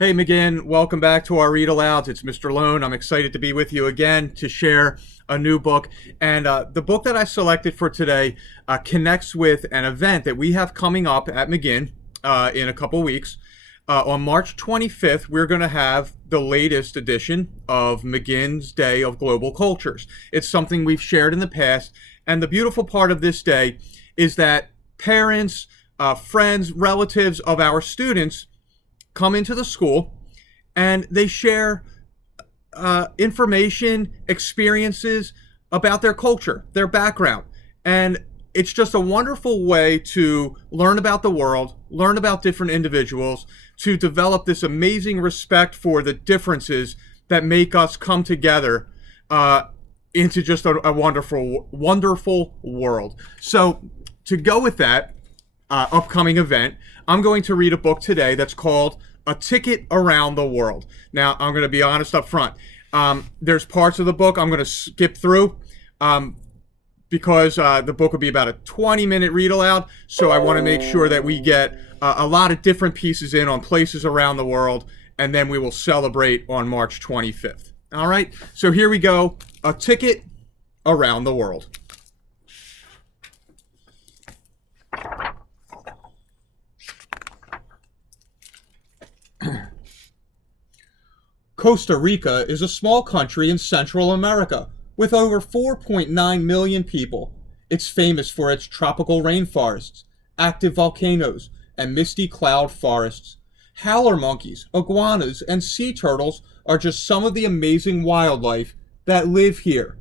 Hey, McGinn, welcome back to our read alouds. It's Mr. Lohn. I'm excited to be with you again to share a new book. And the book that I selected for today connects with an event that we have coming up at McGinn in a couple weeks. On March 25th, we're going to have the latest edition of McGinn's Day of Global Cultures. It's something we've shared in the past. And the beautiful part of this day is that parents, friends, relatives of our students come into the school and they share information, experiences about their culture, their background. And it's just a wonderful way to learn about the world, learn about different individuals, to develop this amazing respect for the differences that make us come together into just a wonderful, wonderful world. So to go with that upcoming event, I'm going to read a book today that's called A Ticket Around the World. Now, I'm going to be honest up front. There's parts of the book I'm going to skip through because the book will be about a 20-minute read aloud. So I want to make sure that we get a lot of different pieces in on places around the world, and then we will celebrate on March 25th. All right, so here we go. A Ticket Around the World. Costa Rica is a small country in Central America with over 4.9 million people. It's famous for its tropical rainforests, active volcanoes, and misty cloud forests. Howler monkeys, iguanas, and sea turtles are just some of the amazing wildlife that live here.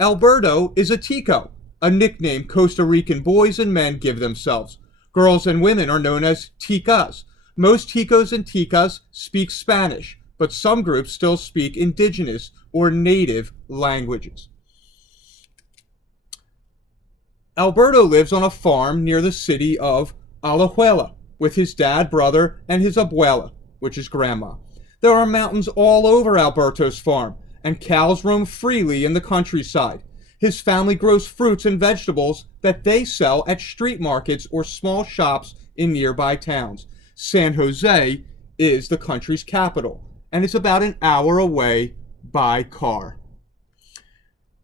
Alberto is a tico, a nickname Costa Rican boys and men give themselves. Girls and women are known as ticas. Most ticos and ticas speak Spanish, but some groups still speak indigenous or native languages. Alberto lives on a farm near the city of Alajuela with his dad, brother, and his abuela, which is grandma. There are mountains all over Alberto's farm, and cows roam freely in the countryside. His family grows fruits and vegetables that they sell at street markets or small shops in nearby towns. San Jose is the country's capital, and it's about an hour away by car.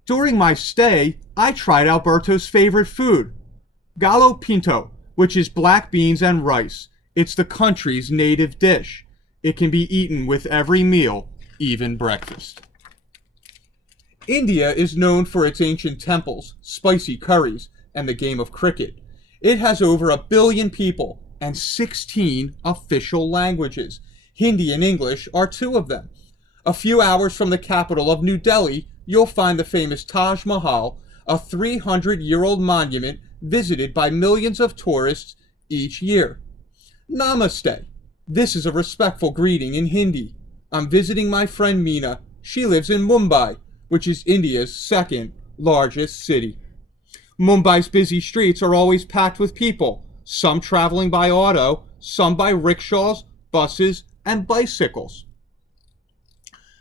During my stay, I tried Alberto's favorite food, gallo pinto, which is black beans and rice. It's the country's native dish. It can be eaten with every meal, even breakfast. India is known for its ancient temples, spicy curries, and the game of cricket. It has over 1 billion people and 16 official languages. Hindi and English are 2 of them. A few hours from the capital of New Delhi, you'll find the famous Taj Mahal, a 300-year-old monument visited by millions of tourists each year. Namaste. This is a respectful greeting in Hindi. I'm visiting my friend Meena. She lives in Mumbai, which is India's second largest city. Mumbai's busy streets are always packed with people, some traveling by auto, some by rickshaws, buses, and bicycles.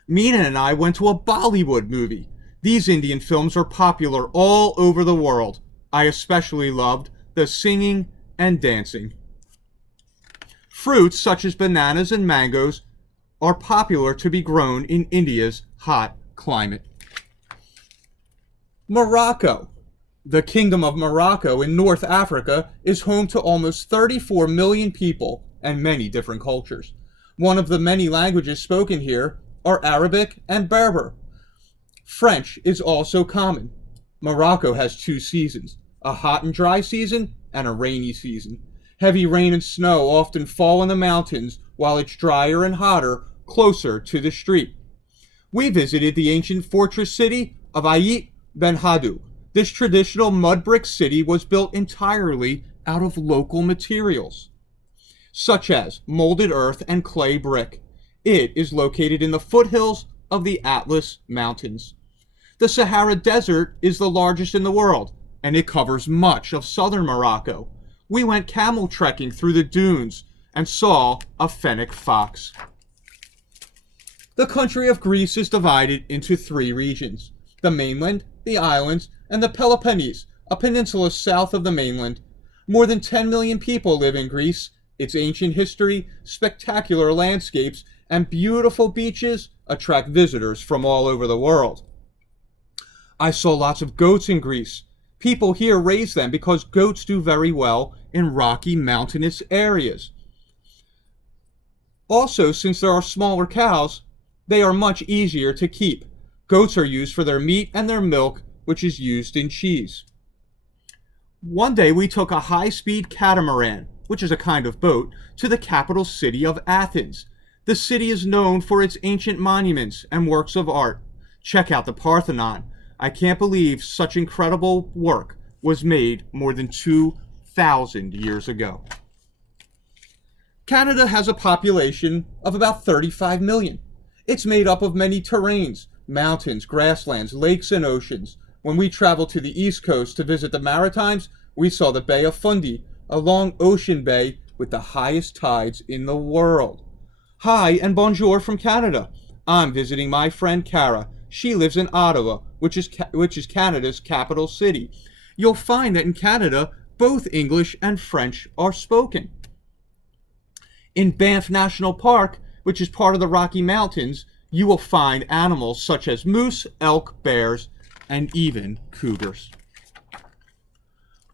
Meena and I went to a Bollywood movie. These Indian films are popular all over the world. I especially loved the singing and dancing. Fruits such as bananas and mangoes are popular to be grown in India's hot climate. Morocco. The Kingdom of Morocco in North Africa is home to almost 34 million people and many different cultures. One of the many languages spoken here are Arabic and Berber. French is also common. Morocco has 2 seasons, a hot and dry season and a rainy season. Heavy rain and snow often fall in the mountains, while it's drier and hotter closer to the street. We visited the ancient fortress city of Ayit Ben Haddou. This traditional mud brick city was built entirely out of local materials, such as molded earth and clay brick. It is located in the foothills of the Atlas Mountains. The Sahara Desert is the largest in the world, and it covers much of southern Morocco. We went camel trekking through the dunes and saw a fennec fox. The country of Greece is divided into 3 regions: the mainland, the islands, and the Peloponnese, a peninsula south of the mainland. More than 10 million people live in Greece. Its ancient history, spectacular landscapes, and beautiful beaches attract visitors from all over the world. I saw lots of goats in Greece. People here raise them because goats do very well in rocky, mountainous areas. Also, since there are smaller cows, they are much easier to keep. Goats are used for their meat and their milk, which is used in cheese. One day we took a high-speed catamaran, which is a kind of boat, to the capital city of Athens. The city is known for its ancient monuments and works of art. Check out the Parthenon. I can't believe such incredible work was made more than 2,000 years ago. Canada has a population of about 35 million. It's made up of many terrains, mountains, grasslands, lakes, and oceans. When we traveled to the East Coast to visit the Maritimes, we saw the Bay of Fundy, a long ocean bay with the highest tides in the world. Hi and bonjour from Canada. I'm visiting my friend Cara. She lives in Ottawa, which is Canada's capital city. You'll find that in Canada, both English and French are spoken. In Banff National Park, which is part of the Rocky Mountains, you will find animals such as moose, elk, bears, and even cougars.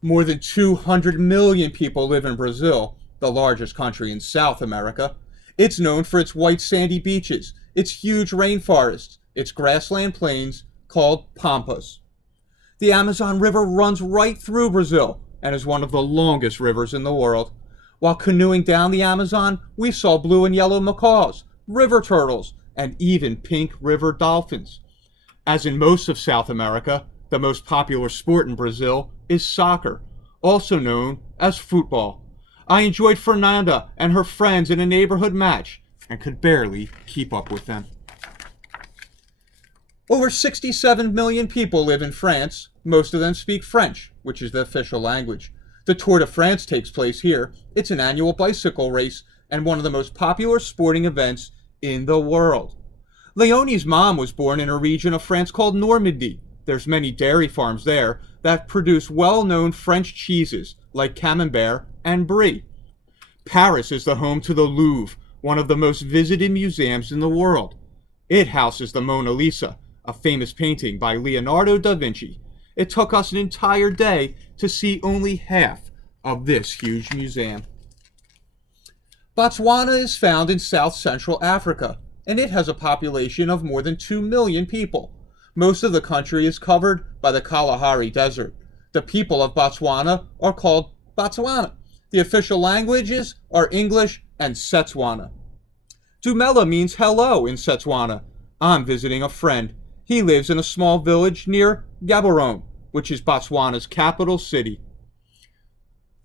More than 200 million people live in Brazil, the largest country in South America. It's known for its white sandy beaches, its huge rainforests, its grassland plains called pampas. The Amazon River runs right through Brazil and is one of the longest rivers in the world. While canoeing down the Amazon, we saw blue and yellow macaws, river turtles, and even pink river dolphins. As in most of South America, the most popular sport in Brazil is soccer, also known as football. I enjoyed Fernanda and her friends in a neighborhood match and could barely keep up with them. Over 67 million people live in France. Most of them speak French, which is the official language. The Tour de France takes place here. It's an annual bicycle race and one of the most popular sporting events in the world. Leonie's mom was born in a region of France called Normandy. There's many dairy farms there that produce well-known French cheeses like Camembert and Brie. Paris is the home to the Louvre, one of the most visited museums in the world. It houses the Mona Lisa, a famous painting by Leonardo da Vinci. It took us an entire day to see only half of this huge museum. Botswana is found in south-central Africa, and it has a population of more than 2 million people. Most of the country is covered by the Kalahari Desert. The people of Botswana are called Botswana. The official languages are English and Setswana. Dumela means hello in Setswana. I'm visiting a friend. He lives in a small village near Gaborone, which is Botswana's capital city.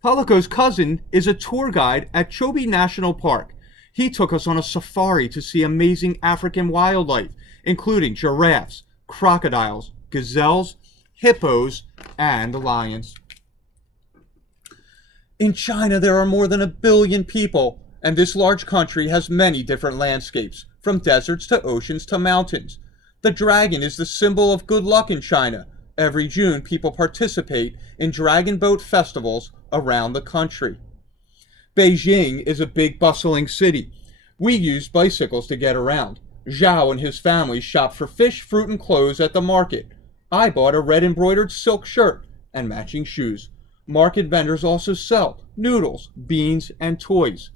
Paliko's cousin is a tour guide at Chobe National Park. He took us on a safari to see amazing African wildlife, including giraffes, crocodiles, gazelles, hippos, and lions. In China, there are more than 1 billion people, and this large country has many different landscapes, from deserts to oceans to mountains. The dragon is the symbol of good luck in China. Every June, people participate in dragon boat festivals around the country. Beijing is a big, bustling city. We use bicycles to get around. Zhao and his family shop for fish, fruit, and clothes at the market. I bought a red embroidered silk shirt and matching shoes. Market vendors also sell noodles, beans, and toys.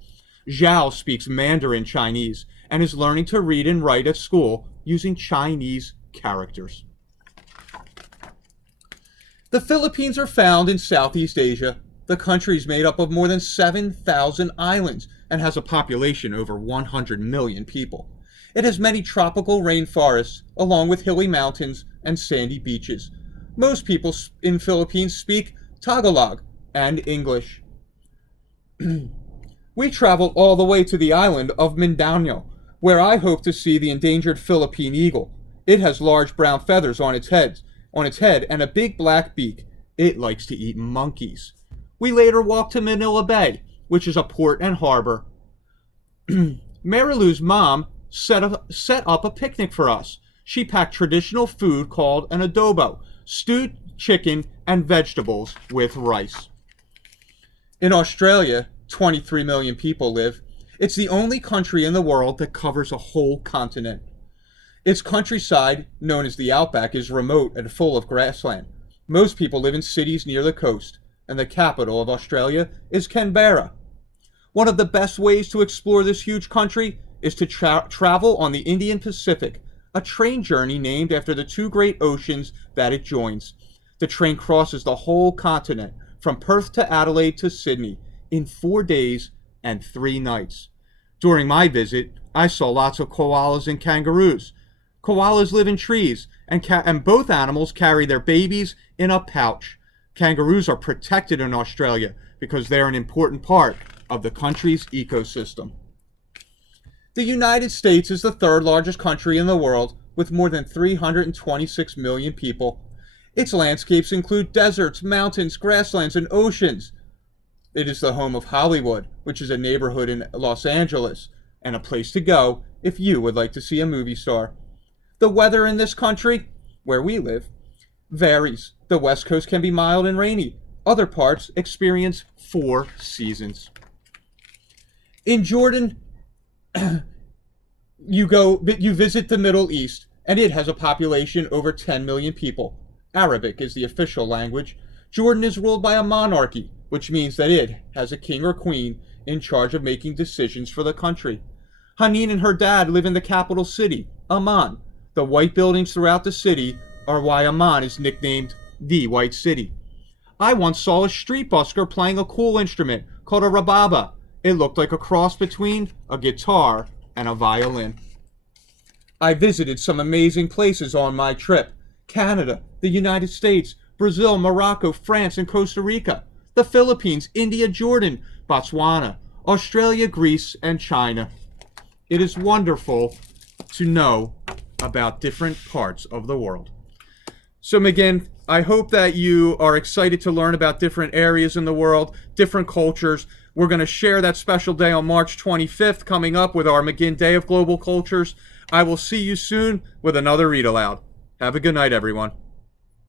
Zhao speaks Mandarin Chinese and is learning to read and write at school using Chinese characters. The Philippines are found in Southeast Asia. The country is made up of more than 7,000 islands and has a population over 100 million people. It has many tropical rainforests, along with hilly mountains and sandy beaches. Most people in Philippines speak Tagalog and English. We traveled all the way to the island of Mindanao, where I hope to see the endangered Philippine eagle. It has large brown feathers on its head and a big black beak. It likes to eat monkeys. We later walked to Manila Bay, which is a port and harbor. Marilou's mom set up a picnic for us. She packed traditional food called an adobo, stewed chicken and vegetables with rice. In Australia, 23 million people live. It's the only country in the world that covers a whole continent. Its countryside, known as the Outback, is remote and full of grassland. Most people live in cities near the coast, and the capital of Australia is Canberra. One of the best ways to explore this huge country is to travel on the Indian Pacific, a train journey named after the two great oceans that it joins. The train crosses the whole continent, from Perth to Adelaide to Sydney, in 4 days and 3 nights. During my visit, I saw lots of koalas and kangaroos. Koalas live in trees, and both animals carry their babies in a pouch. Kangaroos are protected in Australia because they're an important part of the country's ecosystem. The United States is the third largest country in the world with more than 326 million people. Its landscapes include deserts, mountains, grasslands, and oceans. It is the home of Hollywood, which is a neighborhood in Los Angeles, and a place to go if you would like to see a movie star. The weather in this country, where we live, varies. The West Coast can be mild and rainy. Other parts experience 4 seasons. In Jordan, you visit the Middle East, and it has a population over 10 million people. Arabic is the official language. Jordan is ruled by a monarchy, which means that it has a king or queen in charge of making decisions for the country. Haneen and her dad live in the capital city, Amman. The white buildings throughout the city are why Amman is nicknamed the White City. I once saw a street busker playing a cool instrument called a rababa. It looked like a cross between a guitar and a violin. I visited some amazing places on my trip: Canada, the United States, Brazil, Morocco, France, and Costa Rica, the Philippines, India, Jordan, Botswana, Australia, Greece, and China. It is wonderful to know about different parts of the world. So again, I hope that you are excited to learn about different areas in the world, different cultures. We're going to share that special day on March 25th coming up with our McGinn Day of Global Cultures. I will see you soon with another read aloud. Have a good night, everyone.